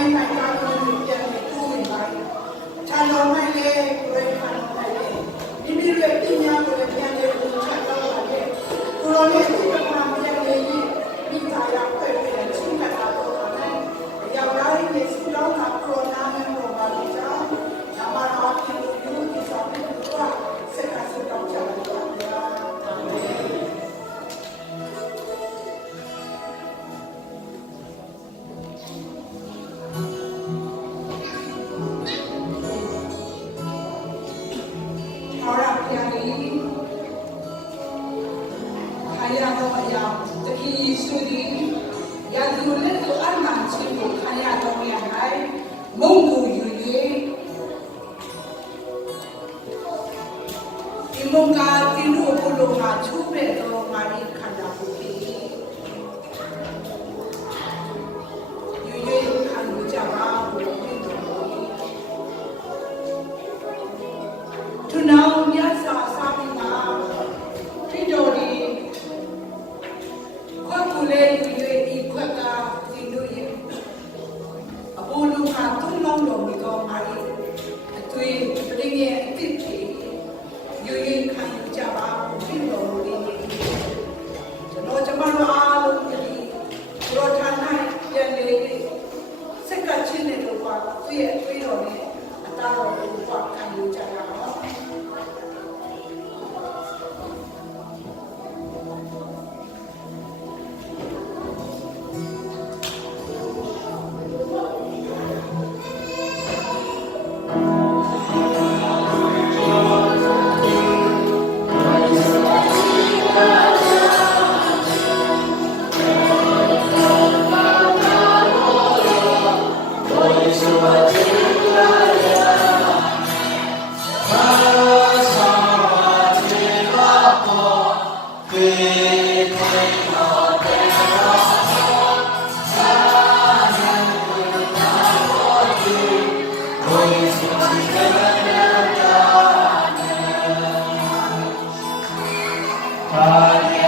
ရင်နိုင်တာကိုပြန်ပြီးတူဝင်ပါတယ်ခြံတော်နိုင်လေကိုယ်ခံနိုင်လေမိမိရဲ့ပညာကိုပြန်ပြီးဦးချက်တော့ပါတယ်ကိုရောရဲ့ဒီကမှာပြန်ပြီးမိသားရောက်ပဲပြန်ချင်းကတာတော့တယ်ရောက်လာရင်စူလောင်းတာကိုနာမည်တော့ပါလိမ့်ကြောင်းညမှာတော့ဒီလိုဒီဆောင်ပြီးတော့စက်ကစတော့ကြတယ်အာမင်好让家里还要多要这个属于要有那个安南之路还要多要来蒙古语言ဒီမုံကဒီလိုဘလိုမှာချူပဲတော့မာရီခန္ဓာကိုယ်ကြီးယူရခံလို့ကြပါဘူးသူနောင်မြတ်စွာစာပေမှာခရစ်တော်ဒီခွက်ကူလေးယူရဒီခွက်ကဒီလိုရဲ့အဘိုးလူကသူ့လုံးလုံးပြီးတော့မာရီအသွေးပရင်းရဲ့အစ်စ်ယူရခံလို့ကြပါဘူးခရစ်တော်လေးကျွန်တော်ကျမတို့အားလုံးဒီရောထားနိုင်ပြန်လေစက်ကချင်းတဲ့လို့ပါသူ့ရဲ့သွေးတော်နဲ့အသားတော်ကိုခံလို့ကြရအောင်Bye.